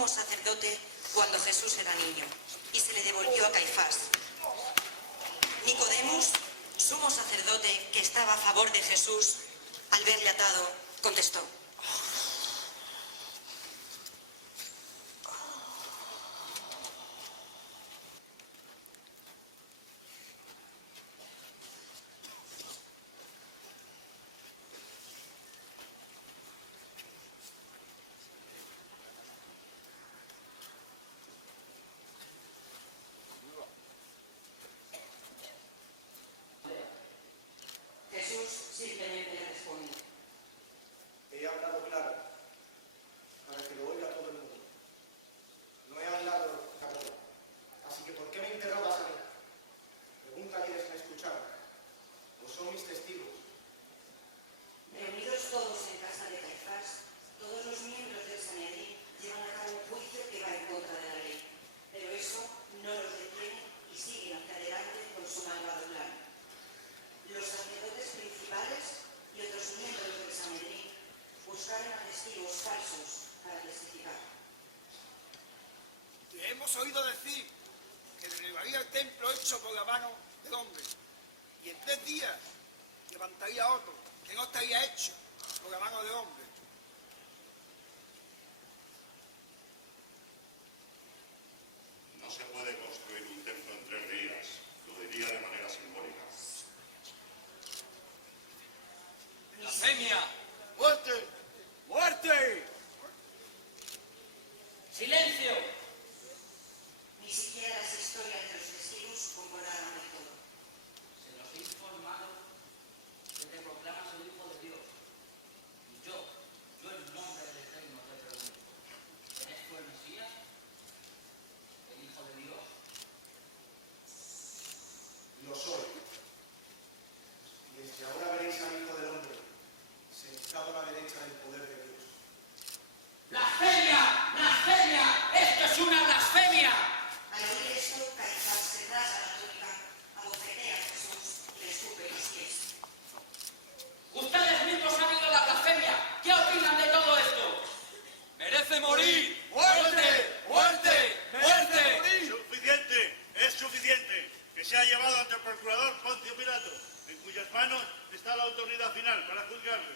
sumo sacerdote cuando Jesús era niño y se le devolvió a Caifás. Nicodemus, sumo sacerdote que estaba a favor de Jesús, al verle atado, contestó: Jesús simplemente le responde: he hablado claro, para que lo oiga todo el mundo. No he hablado claro. Así que ¿por qué me interrogas a mí? Pregunta a quienes me escucharon. Pues son mis testigos. Reunidos todos en casa de Caifás, todos los miembros del Sanedrín llevan a cabo un juicio que va en contra de la ley. Pero eso no los detiene y siguen hacia adelante con su malvado plan. Los sacerdotes principales y otros miembros del Sanedrín buscaron a testigos falsos para testificar. Hemos oído decir que derribaría el templo hecho por la mano del hombre, y en 3 días levantaría otro que no estaría hecho por la mano del hombre. No se puede construir un templo en 3 días, lo diría de manera simbólica. ¡Blasfemia! ¡Muerte! ¡Muerte! ¡Silencio! Ni siquiera las historias de los testigos concordaban del todo. Se nos ha informado que te proclamas el Hijo de Dios. Y yo en nombre del Eterno te pregunto, ¿eres tú el Mesías? ¿El Hijo de Dios? Lo soy. Y desde ahora veréis al Hijo del Hombre, sentado a la derecha del poder de Dios. ¡Blasfemia! ¡Blasfemia! ¡Esto es una blasfemia! Al oír esto, Caifás se rasga la túnica, abofetea a Jesús y le escupe los pies. Ustedes mismos han oído la blasfemia. ¿Qué opinan de todo esto? ¡Merece morir! ¡Muerte! ¡Muerte! ¡Muerte! Suficiente, es suficiente que sea llevado ante el procurador Poncio Pilato, en cuyas manos está la autoridad final para juzgarle.